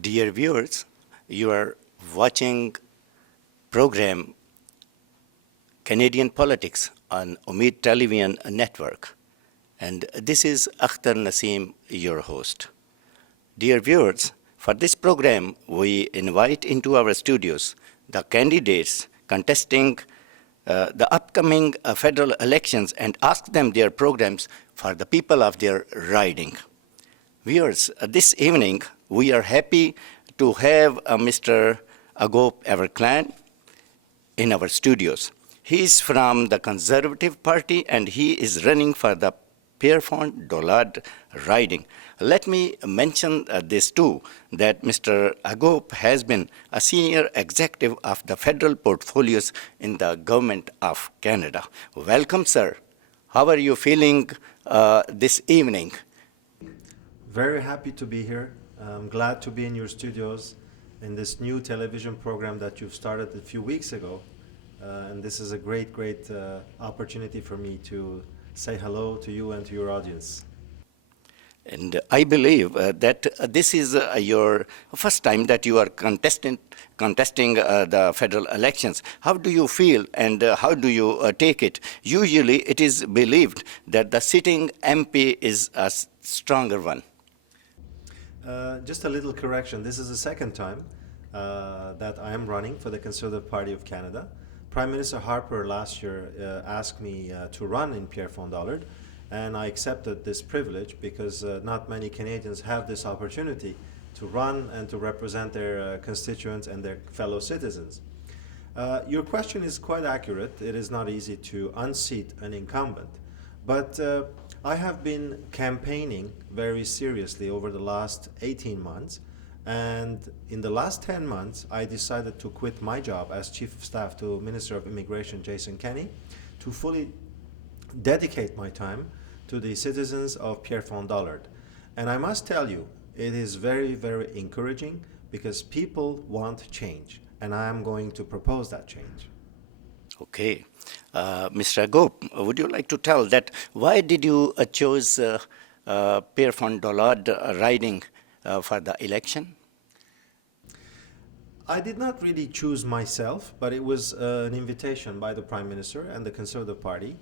Dear viewers, you are watching program Canadian Politics on Umid Television Network. And this is Akhtar Naseem, your host. Dear viewers, for this program, we invite into our studios the candidates contesting the upcoming federal elections and ask them their programs for the people of their riding. Viewers, this evening we are happy to have Mr. Agop Everclan in our studios. He is from the Conservative Party and he is running for the Pierrefonds Dollard riding. Let me mention this too, that Mr. Agop has been a senior executive of the federal portfolios in the Government of Canada. Welcome, sir. How are you feeling this evening? Very happy to be here. I'm glad to be in your studios in this new television program that you've started a few weeks ago. And this is a great opportunity for me to say hello to you and to your audience. And I believe that this is your first time that you are contesting the federal elections. How do you feel and how do you take it? Usually it is believed that the sitting MP is a stronger one. Just a little correction. This is the second time that I am running for the Conservative Party of Canada. Prime Minister Harper last year asked me to run in Pierrefonds Dollard, and I accepted this privilege because not many Canadians have this opportunity to run and to represent their constituents and their fellow citizens. Your question is quite accurate. It is not easy to unseat an incumbent, but I have been campaigning very seriously over the last 18 months. And in the last 10 months, I decided to quit my job as Chief of Staff to Minister of Immigration Jason Kenney to fully dedicate my time to the citizens of Pierrefonds Dollard. And I must tell you, it is very encouraging because people want change, and I am going to propose that change. Okay. Mr. Agop, would you like to tell that why did you choose Pierrefonds Dollard riding for the election? I did not really choose myself, but it was an invitation by the Prime Minister and the Conservative Party.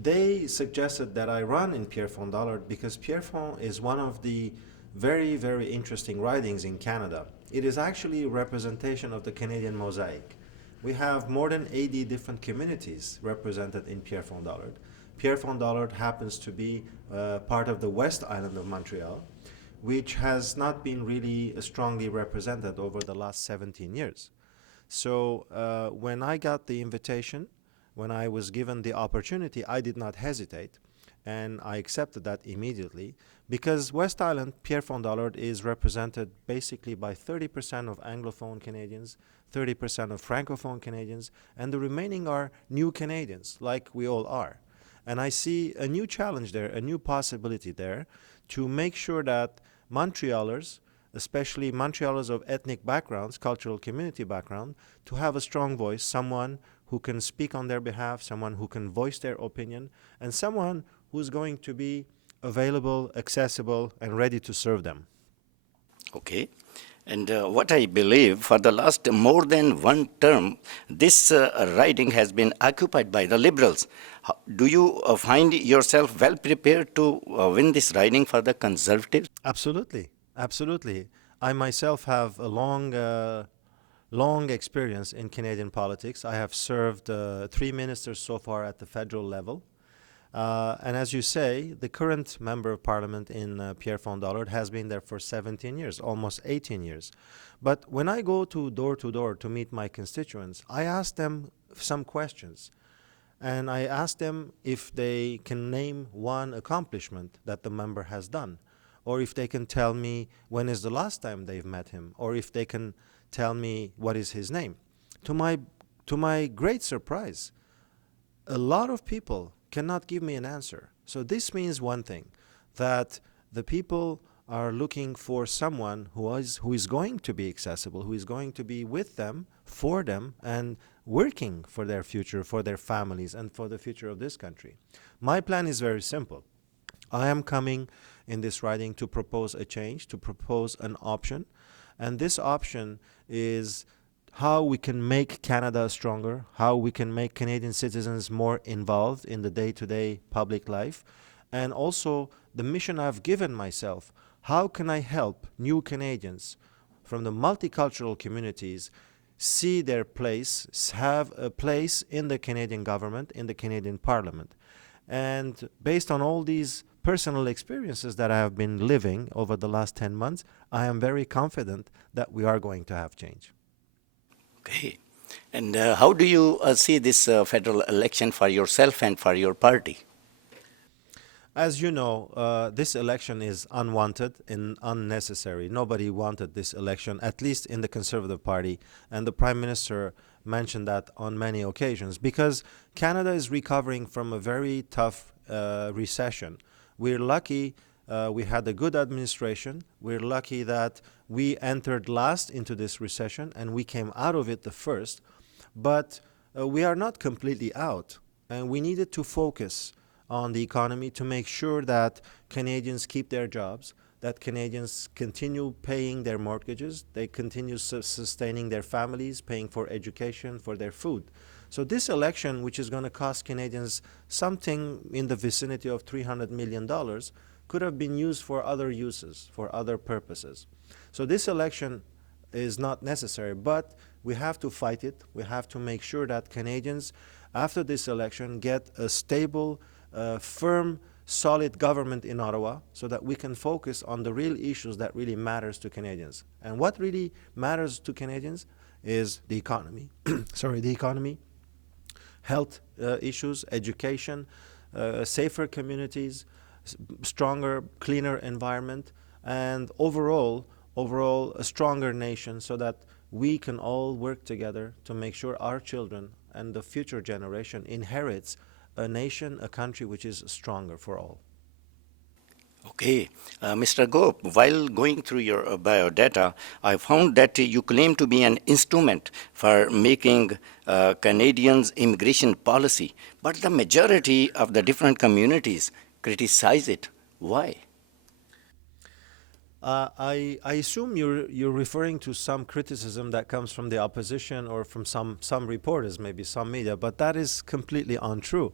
They suggested that I run in Pierrefonds Dollard because Pierrefonds is one of the very interesting ridings in Canada. It is actually a representation of the Canadian mosaic. We have more than 80 different communities represented in Pierrefonds Dollard. Pierrefonds Dollard happens to be part of the West Island of Montreal, which has not been really strongly represented over the last 17 years. So when I got the invitation, when I was given the opportunity, I did not hesitate, and I accepted that immediately because West Island, Pierrefonds Dollard, is represented basically by 30% of Anglophone Canadians, 30% of Francophone Canadians, and the remaining are new Canadians, like we all are. And I see a new challenge there, a new possibility there, to make sure that Montrealers, especially Montrealers of ethnic backgrounds, cultural community background, to have a strong voice, someone who can speak on their behalf, someone who can voice their opinion, and someone who's going to be available, accessible, and ready to serve them. Okay. And what I believe, for the last more than one term, this riding has been occupied by the Liberals. Do you find yourself well prepared to win this riding for the Conservatives? Absolutely. I myself have a long experience in Canadian politics. I have served 3 ministers so far at the federal level. And as you say, the current member of parliament in Pierrefonds Dollard has been there for 17 years, almost 18 years. But when I go to door to meet my constituents, I ask them some questions. And I ask them if they can name one accomplishment that the member has done, or if they can tell me when is the last time they've met him, or if they can tell me what is his name. To my great surprise, a lot of people cannot give me an answer. So this means one thing, that the people are looking for someone who is going to be accessible, who is going to be with them, for them, and working for their future, for their families, and for the future of this country. My plan is very simple. I am coming in this writing to propose a change, to propose an option. And this option is how we can make Canada stronger, how we can make Canadian citizens more involved in the day to day public life, and also the mission I've given myself. How can I help new Canadians from the multicultural communities see their place, have a place in the Canadian government, in the Canadian Parliament? And based on all these personal experiences that I have been living over the last 10 months, I am very confident that we are going to have change. Okay. And how do you see this federal election for yourself and for your party? As you know, this election is unwanted and unnecessary. Nobody wanted this election, at least in the Conservative Party, and the Prime Minister mentioned that on many occasions because Canada is recovering from a very tough recession. We're lucky we had a good administration. We're lucky that we entered last into this recession and we came out of it the first. But we are not completely out, and we needed to focus on the economy to make sure that Canadians keep their jobs, that Canadians continue paying their mortgages, they continue sustaining their families, paying for education, for their food. So this election, which is going to cost Canadians something in the vicinity of $300 million, could have been used for other uses, for other purposes. So this election is not necessary, but we have to fight it. We have to make sure that Canadians, after this election, get a stable, firm, solid government in Ottawa so that we can focus on the real issues that really matters to Canadians. And what really matters to Canadians is the economy. The economy, health issues, education, safer communities, stronger, cleaner environment, and overall a stronger nation so that we can all work together to make sure our children and the future generation inherits a nation, a country which is stronger for all. Okay, Mr. Agop, while going through your biodata, I found that you claim to be an instrument for making Canadians' immigration policy, but the majority of the different communities criticize it. Why? I assume you're referring to some criticism that comes from the opposition or from some reporters, maybe some media, but that is completely untrue.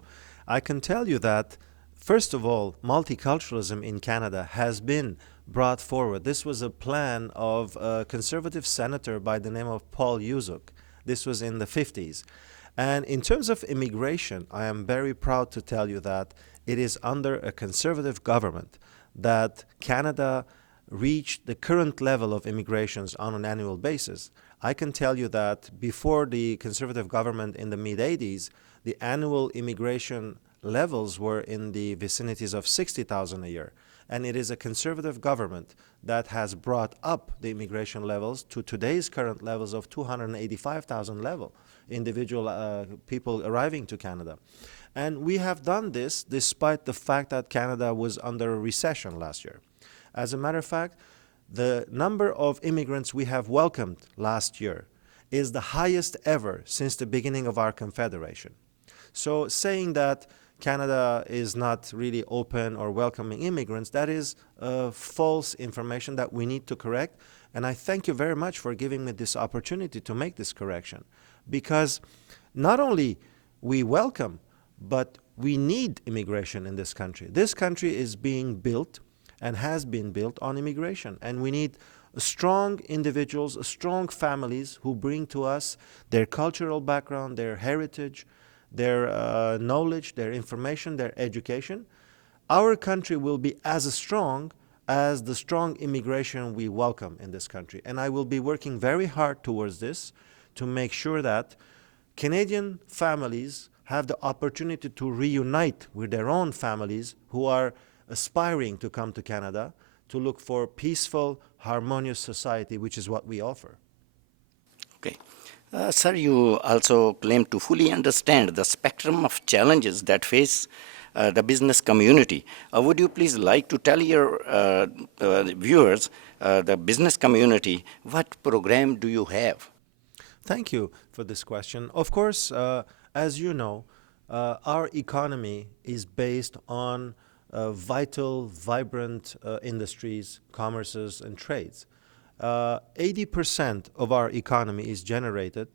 I can tell you that, first of all, multiculturalism in Canada has been brought forward. This was a plan of a conservative senator by the name of Paul Yuzuk. This was in the 50s. And in terms of immigration, I am very proud to tell you that it is under a conservative government that Canada reached the current level of immigrations on an annual basis. I can tell you that before the conservative government in the mid-80s, the annual immigration levels were in the vicinities of 60,000 a year. And it is a conservative government that has brought up the immigration levels to today's current levels of 285,000 level individual people arriving to Canada. And we have done this despite the fact that Canada was under a recession last year. As a matter of fact, the number of immigrants we have welcomed last year is the highest ever since the beginning of our confederation. So saying that Canada is not really open or welcoming immigrants, that is false information that we need to correct. And I thank you very much for giving me this opportunity to make this correction. Because not only we welcome, but we need immigration in this country. This country is being built and has been built on immigration. And we need strong individuals, strong families who bring to us their cultural background, their heritage, their knowledge, their information, their education. Our country will be as strong as the strong immigration we welcome in this country. And I will be working very hard towards this to make sure that Canadian families have the opportunity to reunite with their own families who are aspiring to come to Canada to look for peaceful, harmonious society, which is what we offer. Okay. Sir, you also claim to fully understand the spectrum of challenges that face the business community. Would you please like to tell your viewers, the business community, what program do you have? Thank you for this question. Of course, as you know, our economy is based on vital, vibrant industries, commerces, and trades. 80% of our economy is generated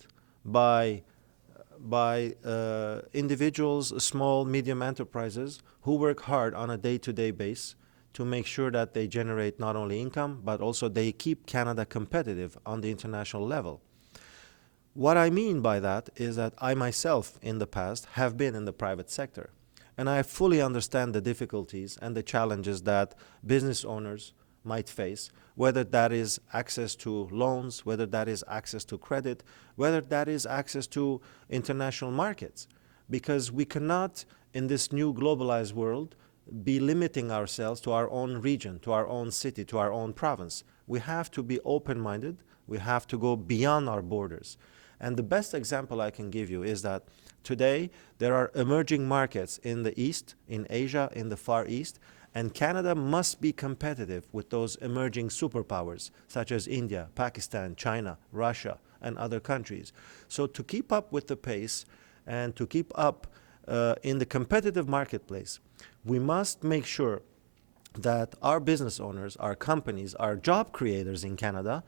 by individuals, small, medium enterprises who work hard on a day-to-day basis to make sure that they generate not only income, but also they keep Canada competitive on the international level. What I mean by that is that I myself in the past have been in the private sector, and I fully understand the difficulties and the challenges that business owners might face, whether that is access to loans, whether that is access to credit, whether that is access to international markets. Because we cannot, in this new globalized world, be limiting ourselves to our own region, to our own city, to our own province. We have to be open-minded. We have to go beyond our borders. And the best example I can give you is that today there are emerging markets in the East, in Asia, in the Far East, and Canada must be competitive with those emerging superpowers such as India, Pakistan, China, Russia, and other countries. So to keep up with the pace and to keep up in the competitive marketplace, we must make sure that our business owners, our companies, our job creators in Canada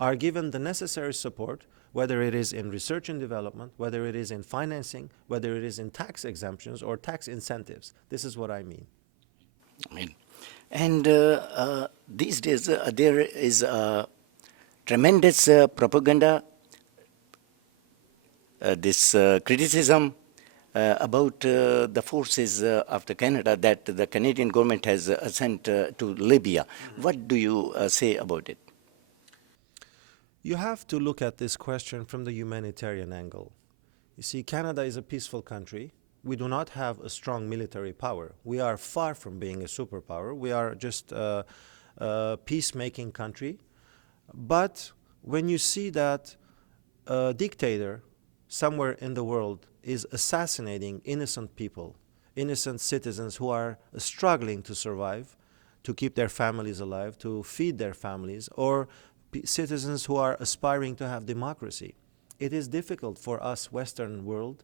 are given the necessary support, whether it is in research and development, whether it is in financing, whether it is in tax exemptions or tax incentives. This is what I mean. I mean, and these days there is tremendous propaganda, this criticism about the forces of the Canada that the Canadian government has sent to Libya. What do you say about it? You have to look at this question from the humanitarian angle. You see, Canada is a peaceful country. We do not have a strong military power. We are far from being a superpower. We are just a peacemaking country. But when you see that a dictator somewhere in the world is assassinating innocent people, innocent citizens who are struggling to survive, to keep their families alive, to feed their families, or citizens who are aspiring to have democracy, it is difficult for us Western world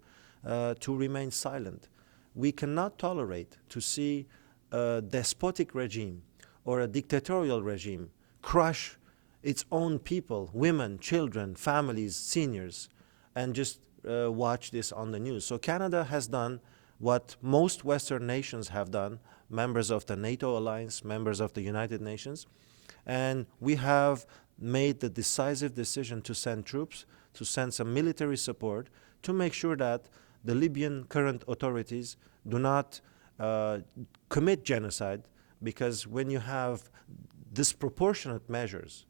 to remain silent. We cannot tolerate to see a despotic regime or a dictatorial regime crush its own people, women, children, families, seniors, and just watch this on the news. So Canada has done what most Western nations have done, members of the NATO alliance, members of the United Nations, and we have made the decisive decision to send troops, to send some military support, to make sure that the Libyan current authorities do not commit genocide, because when you have disproportionate measures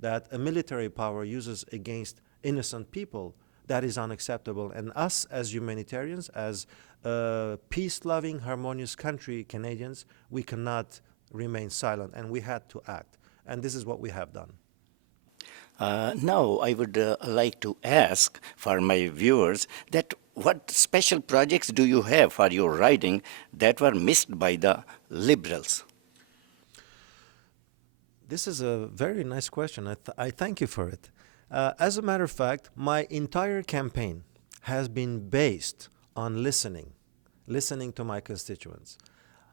that a military power uses against innocent people, that is unacceptable. And us as humanitarians, as a peace-loving, harmonious country, Canadians, we cannot remain silent, and we had to act. And this is what we have done. Now, I would like to ask for my viewers that what special projects do you have for your writing that were missed by the liberals? This is a very nice question. I thank you for it. As a matter of fact, my entire campaign has been based on listening to my constituents.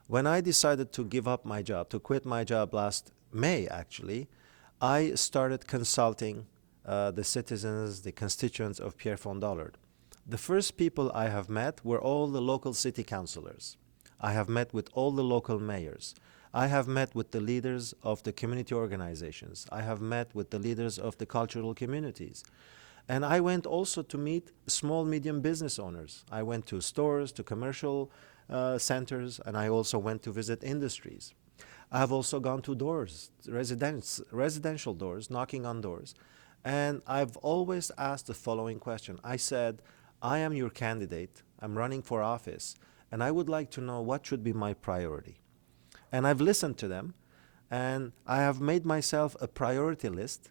When I decided to give up my job, to quit my job last May actually, I started consulting the citizens, the constituents of Pierrefonds-Dollard. The first people I have met were all the local city councillors. I have met with all the local mayors. I have met with the leaders of the community organizations. I have met with the leaders of the cultural communities. And I went also to meet small, medium business owners. I went to stores, to commercial centers, and I also went to visit industries. I've also gone to doors, residential doors, knocking on doors. And I've always asked the following question. I said, I am your candidate, I'm running for office, and I would like to know what should be my priority. And I've listened to them, and I have made myself a priority list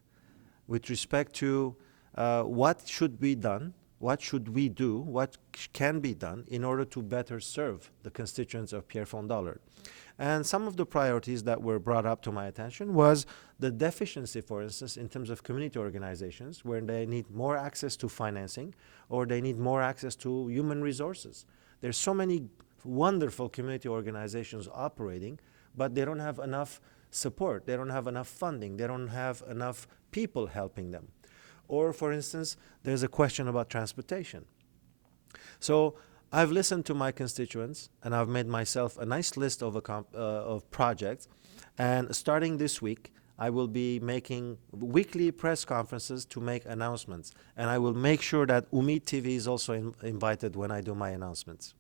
with respect to what should be done, what should we do, what can be done in order to better serve the constituents of Pierrefonds-Dollard. And some of the priorities that were brought up to my attention was the deficiency, for instance, in terms of community organizations, where they need more access to financing or they need more access to human resources. There's so many wonderful community organizations operating, but they don't have enough support, they don't have enough funding, they don't have enough people helping them. Or, for instance, there's a question about transportation. So I've listened to my constituents and I've made myself a nice list of projects. And starting this week, I will be making weekly press conferences to make announcements. And I will make sure that Umid TV is also invited when I do my announcements.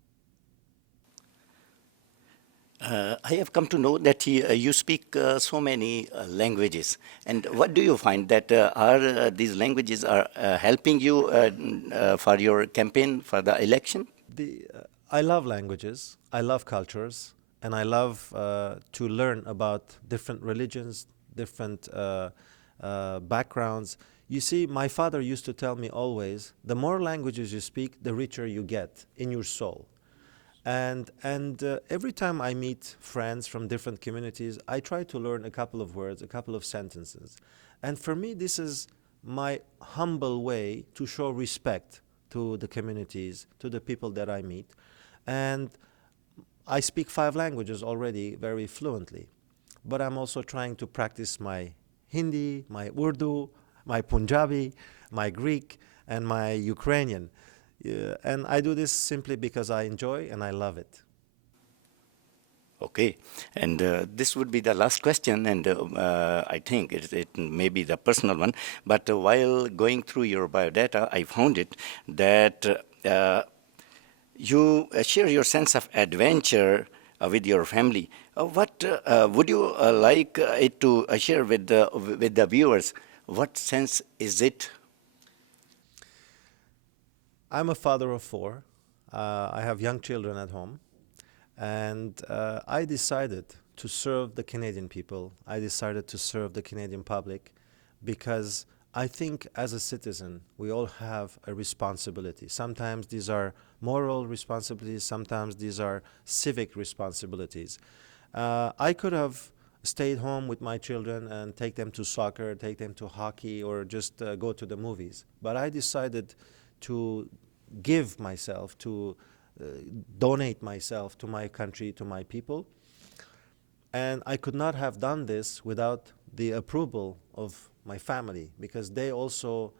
I have come to know that you speak so many languages. And what do you find that are these languages are helping you for your campaign for the election? I love languages, I love cultures, and I love to learn about different religions, different backgrounds. You see, my father used to tell me always, the more languages you speak, the richer you get in your soul. And every time I meet friends from different communities, I try to learn a couple of words, a couple of sentences. And for me, this is my humble way to show respect to the communities, to the people that I meet. And I speak 5 languages already very fluently. But I'm also trying to practice my Hindi, my Urdu, my Punjabi, my Greek, and my Ukrainian. And I do this simply because I enjoy and I love it. Okay, and this would be the last question, and I think it may be the personal one. But while going through your biodata, I found it that you share your sense of adventure with your family. What would you like it to share with the viewers? What sense is it? I'm a father of 4. I have young children at home. And I decided to serve the Canadian people. I decided to serve the Canadian public because I think as a citizen, we all have a responsibility. Sometimes these are moral responsibilities, sometimes these are civic responsibilities. I could have stayed home with my children and take them to soccer, take them to hockey, or just go to the movies. But I decided to give myself, to donate myself to my country, to my people. And I could not have done this without the approval of my family, because they also